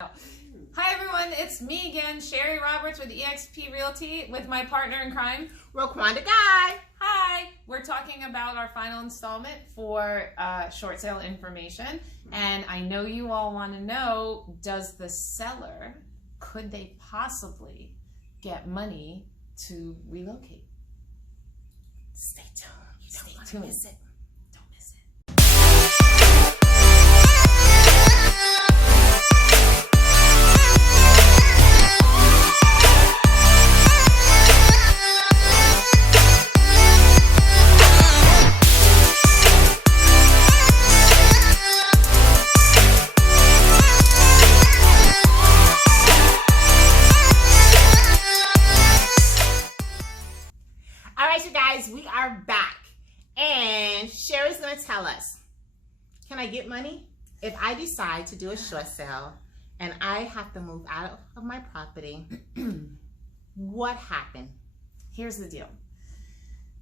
Hi everyone, it's me again, Sherry Roberts with eXp Realty with my partner in crime, Roquanda Guy. Hi! We're talking about our final installment for short sale information, and I know you all want to know, does the seller, could they possibly get money to relocate? Stay tuned. Stay tuned. Miss it. Don't miss it. All right, you guys, we are back. And Sherry's going to tell us, can I get money if I decide to do a short sale and I have to move out of my property? What happened? Here's the deal.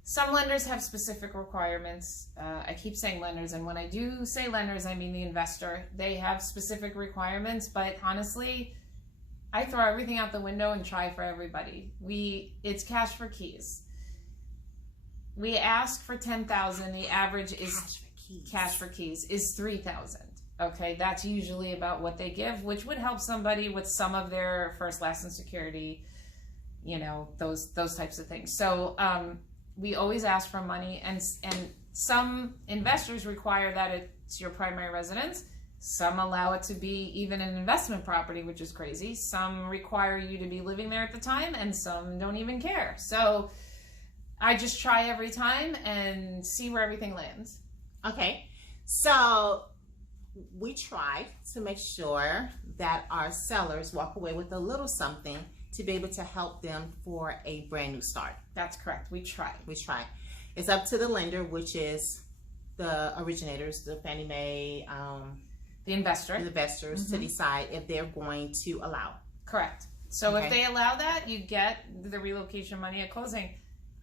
Some lenders have specific requirements. I keep saying lenders, and when I do say lenders, I mean the investor. They have specific requirements, but honestly, I throw everything out the window and try for everybody. It's cash for keys. We ask for $10,000. The average is cash for keys is $3,000. Okay, that's usually about what they give, which would help somebody with some of their first, last, and security. You know, those types of things. So we always ask for money, and some investors require that it's your primary residence. Some allow it to be even an investment property, which is crazy. Some require you to be living there at the time, and some don't even care. So I just try every time and see where everything lands. Okay, so we try to make sure that our sellers walk away with a little something to be able to help them for a brand new start. That's correct. We try. We try. It's up to the lender, which is the originators, the Fannie Mae, the investors, to decide if they're going to allow. Correct. So if they allow that, you get the relocation money at closing.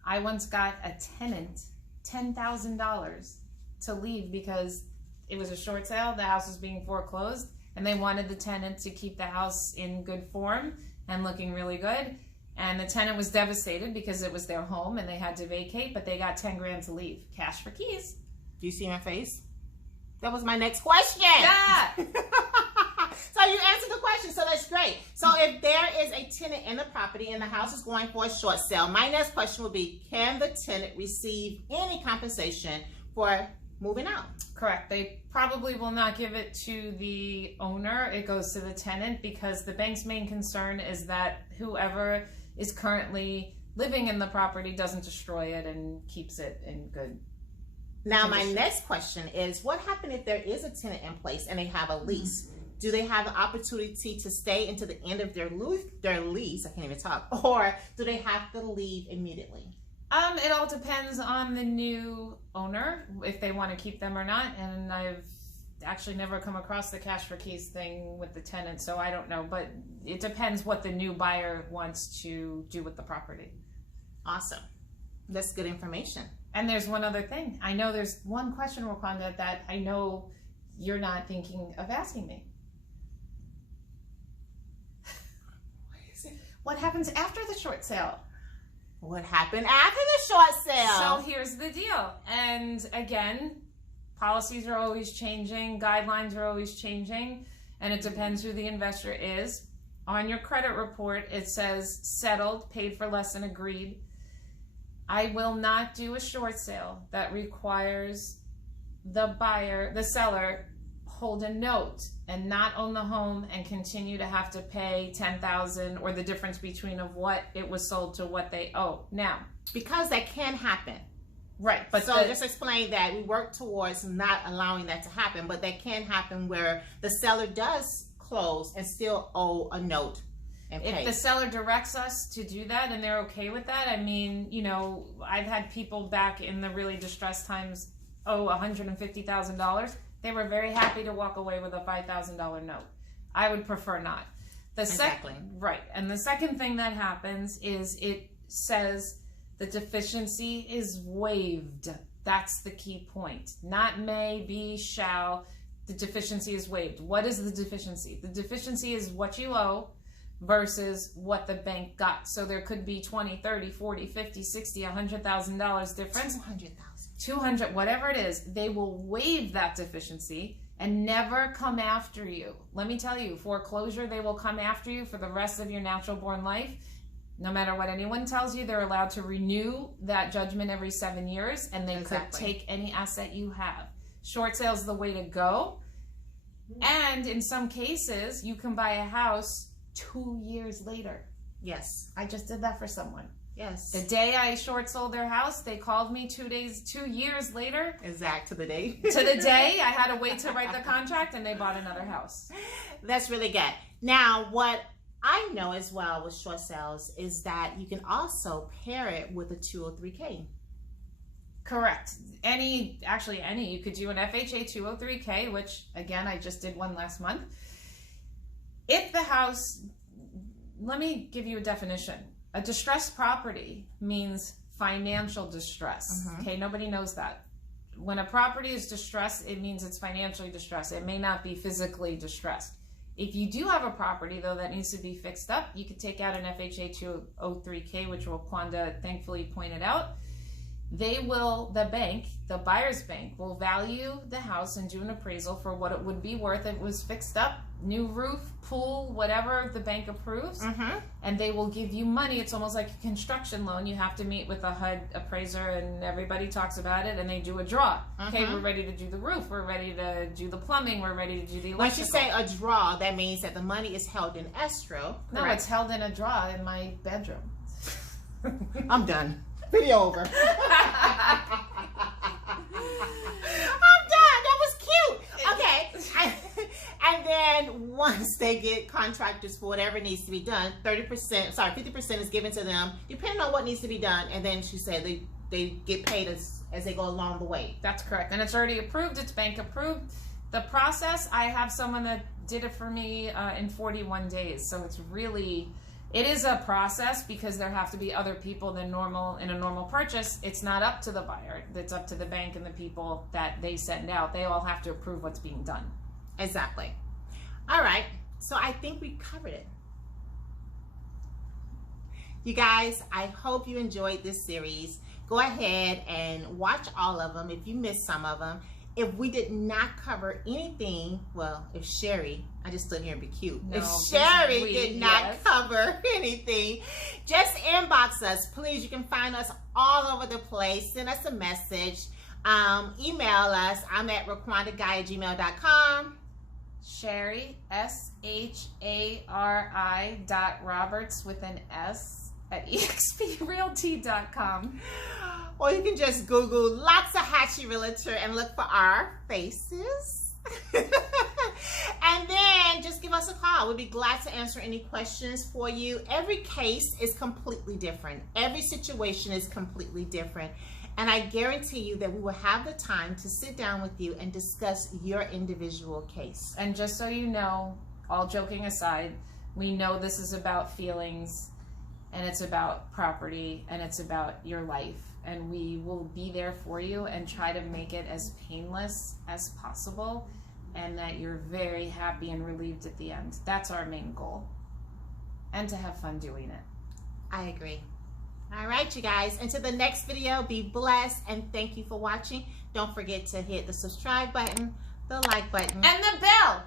I once got a tenant $10,000 to leave because it was a short sale. The house was being foreclosed, and they wanted the tenant to keep the house in good form and looking really good. And the tenant was devastated because it was their home and they had to vacate, but they got 10 grand to leave. Cash for keys. Do you see my face? That was my next question. Yeah. So you answered the question, so that's great. So if there is a tenant in the property and the house is going for a short sale, my next question would be, can the tenant receive any compensation for moving out? Correct. They probably will not give it to the owner. It goes to the tenant because the bank's main concern is that whoever is currently living in the property doesn't destroy it and keeps it in good Now, condition. my next question is, what happens if there is a tenant in place and they have a lease? Do they have the opportunity to stay until the end of their lease? I can't even talk. Or do they have to leave immediately? It all depends on the new owner, if they want to keep them or not. And I've actually never come across the cash for keys thing with the tenant, so I don't know. But it depends what the new buyer wants to do with the property. Awesome. That's good information. And there's one other thing. I know there's one question, Wakanda, that I know you're not thinking of asking me. What happens after the short sale? What happened after the short sale? So here's the deal. And again, policies are always changing, guidelines are always changing, and it depends who the investor is. On your credit report, it says settled, paid for less than agreed. I will not do a short sale that requires the seller hold a note and not own the home and continue to have to pay $10,000 or the difference between of what it was sold to what they owe. Now, because that can happen. Right. But so just explain that we work towards not allowing that to happen, but that can happen where the seller does close and still owe a note and pay. If the seller directs us to do that and they're okay with that, I mean, you know, I've had people back in the really distressed times owe $150,000. They were very happy to walk away with a $5,000 note. I would prefer not. Exactly. Right. And the second thing that happens is it says the deficiency is waived. That's the key point. Not may, be, shall. the deficiency is waived. What is the deficiency? The deficiency is what you owe versus what the bank got. So there could be 20, 30, 40, 50, 60, $100,000 difference. 200, whatever it is. They will waive that deficiency and never come after you. Let me tell you, foreclosure, they will come after you for the rest of your natural born life. No matter what anyone tells you, they're allowed to renew that judgment every 7 years, and they could take any asset you have. Short sale is the way to go. And in some cases, you can buy a house 2 years later. Yes. I just did that for someone. Yes. The day I short sold their house, they called me 2 years later. Exact to the day. To the day, I had to wait to write the contract, and they bought another house. That's really good. Now, what I know as well with short sales is that you can also pair it with a 203K. Correct. Any, you could do an FHA 203K, which again, I just did one last month. If the house, let me give you a definition. A distressed property means financial distress. Okay, nobody knows that. When a property is distressed, it means it's financially distressed. It may not be physically distressed. If you do have a property, though, that needs to be fixed up, you could take out an FHA 203K, which Wanda thankfully pointed out. They will, the bank, the buyer's bank, will value the house and do an appraisal for what it would be worth if it was fixed up, new roof, pool, whatever the bank approves, and they will give you money. It's almost like a construction loan. You have to meet with a HUD appraiser, and everybody talks about it, and they do a draw. Okay, we're ready to do the roof. We're ready to do the plumbing. We're ready to do the electrical. Once you say a draw, that means that the money is held in escrow. Correct? No, it's held in a draw in my bedroom. I'm done. Video over. I'm done. That was cute. Okay. And then once they get contractors for whatever needs to be done, 50% is given to them, depending on what needs to be done. And then she said they get paid as they go along the way. That's correct. And it's already approved. It's bank approved. The process, I have someone that did it for me in 41 days. So it's really... It is a process because there have to be other people than normal in a normal purchase. It's not up to the buyer. It's up to the bank and the people that they send out. They all have to approve what's being done. Exactly. All right. So I think we covered it. You guys, I hope you enjoyed this series. Go ahead and watch all of them if you missed some of them. If we did not cover anything, well, if Sherry, I just stood here and be cute. No, if Sherry did not cover anything, just inbox us, please. You can find us all over the place. Send us a message. Email us. I'm at raquandaguy@gmail.com. Sherry, SHARI.Roberts with an S at exprealty.com. Or you can just Google Loxahatchee Realtor and look for our faces. And then just give us a call. We'll be glad to answer any questions for you. Every case is completely different. Every situation is completely different. And I guarantee you that we will have the time to sit down with you and discuss your individual case. And just so you know, all joking aside, we know this is about feelings, and it's about property, and it's about your life. And we will be there for you and try to make it as painless as possible, and that you're very happy and relieved at the end. That's our main goal. And to have fun doing it. I agree. All right, you guys. Until the next video, be blessed, and thank you for watching. Don't forget to hit the subscribe button, the like button, and the bell.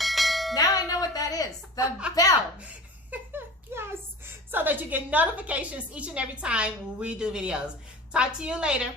Now I know what that is. The bell. Yes, so that you get notifications each and every time we do videos. Talk to you later.